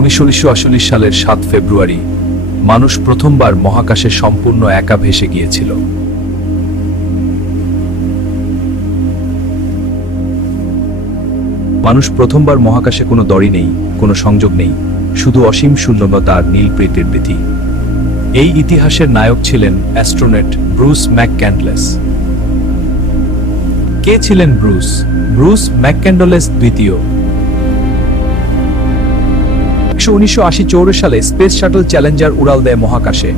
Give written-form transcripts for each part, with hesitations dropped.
1948 সালের 7 ফেব্রুয়ারি মানুষ প্রথমবার মহাকাশে সম্পূর্ণ একা ভেসে গিয়েছিল। মানুষ প্রথমবার মহাকাশে কোনো দড়ি নেই, কোনো সংযোগ নেই, শুধু অসীম শূন্যতা আর নীল পৃথিবী। এই ইতিহাসের নায়ক ছিলেন অ্যাস্ট্রোনট ব্রুস ম্যাকক্যান্ডলেস। কে ছিলেন ব্রুস? ব্রুস ম্যাকক্যান্ডলেস দ্বিতীয় 1984 সালে স্পেস শাটল চ্যালেঞ্জার উড়াল দেয় মহাকাশে।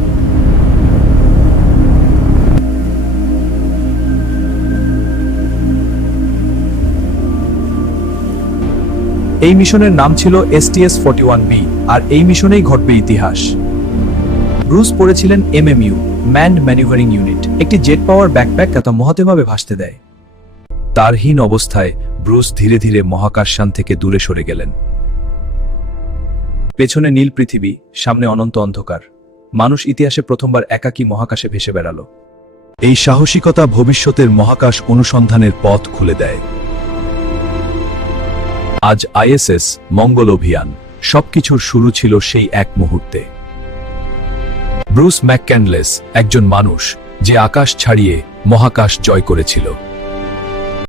এই মিশনের নাম ছিল STS-41B, আর এই মিশনেই ঘটবে ইতিহাস। ব্রুস পড়েছিলেন MMU, ম্যানড ম্যানিউভারিং ইউনিট, একটি জেট পাওয়ার ব্যাকপ্যাক যা মহাতেভাবে ভাসতে দেয়। তারহীন অবস্থায় ব্রুস ধীরে ধীরে মহাকাশযান থেকে দূরে সরে গেলেন। পেছনে নীল পৃথিবী, সামনে অনন্ত অন্ধকার। মানুষ ইতিহাসে প্রথমবার একাকী মহাকাশে ভেসে বেড়াল। এই সাহসিকতা ভবিষ্যতের মহাকাশ অনুসন্ধানের পথ খুলে দেয়। আজ ISS, মঙ্গল অভিযান, সবকিছুর শুরু ছিল সেই এক মুহূর্তে। ব্রুস ম্যাকক্যান্ডলেস একজন মানুষ যে আকাশ ছাড়িয়ে মহাকাশ জয় করেছিল।